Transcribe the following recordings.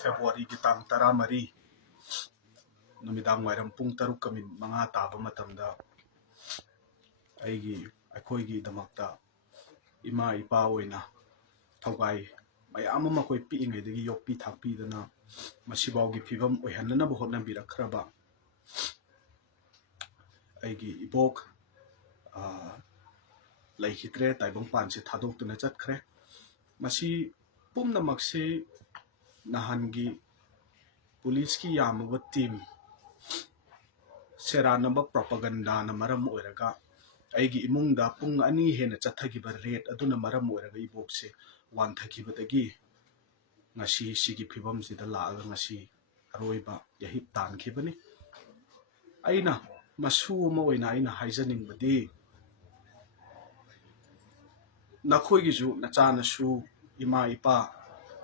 February ki tang 14 numidang wairam pung 6 kamin manga taba matamda aikoigi damakta ima ipa oina thogai mayam ama koi pi ingai dagi yokpi thakpi dana masibawgi phibam oihanna bo hotna birakhraba aigi ibok leikhitre taibong panse thadokna chatkhre masi pumna makse nahangi police ki yamaba team seranaba propaganda na maram oiraga aigi imungda pung ani hena chathagiba rate aduna maram oiraga ibokse wanthakibadagi ngasi sigi phibam sida laaga ngasi aroiba yahip tankhibani aina masu ma oina aina haijaningbadi nakhoigi ju nachana su ima ipa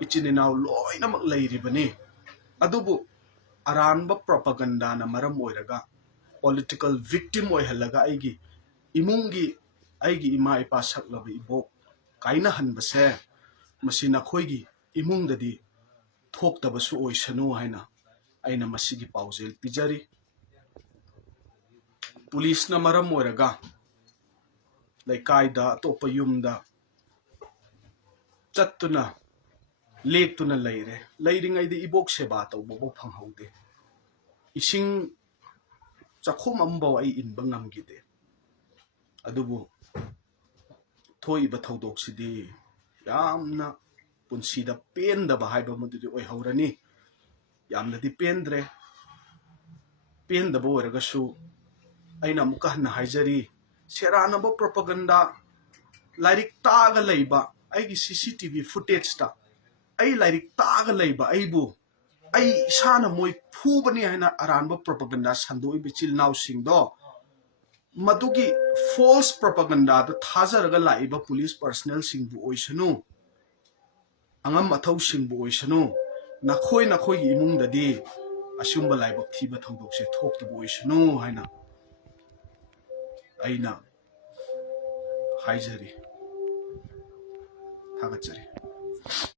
ichininaw loinamak leiribani adubu aranba propaganda na maram oiraga political victim oihalaga aigi imungi aigi ima ipa saklaba ibok kaina hanbase masina khoigi imungdadi thoktabasu oisanu haina aina masigi paujel pijari police na maram oiraga laikaida topa yumda chattuna lektuna leiringai di ibok seba tawbo phanghaude ising chakhom ambaw ai inba ngamgide adubu thoiba thodok sidi yamna punsida pendaba haiba mududi oi haurani yamna di pendaba oiragasu aina mukahna haijari seranaba propaganda lairik taga leiba aigi CCTV footage ta ai lairik taga leiba aibu ai isana moi phubani haina aranba propaganda sandoi bichil naw singdo madugi false propaganda da thajaraga laiba police personnel singbu oisanu angam athau singbu oisanu nakhoi gi imungdadi asumba laiba thiba thodokse thoktabu oisanu haina aina haijari thagachari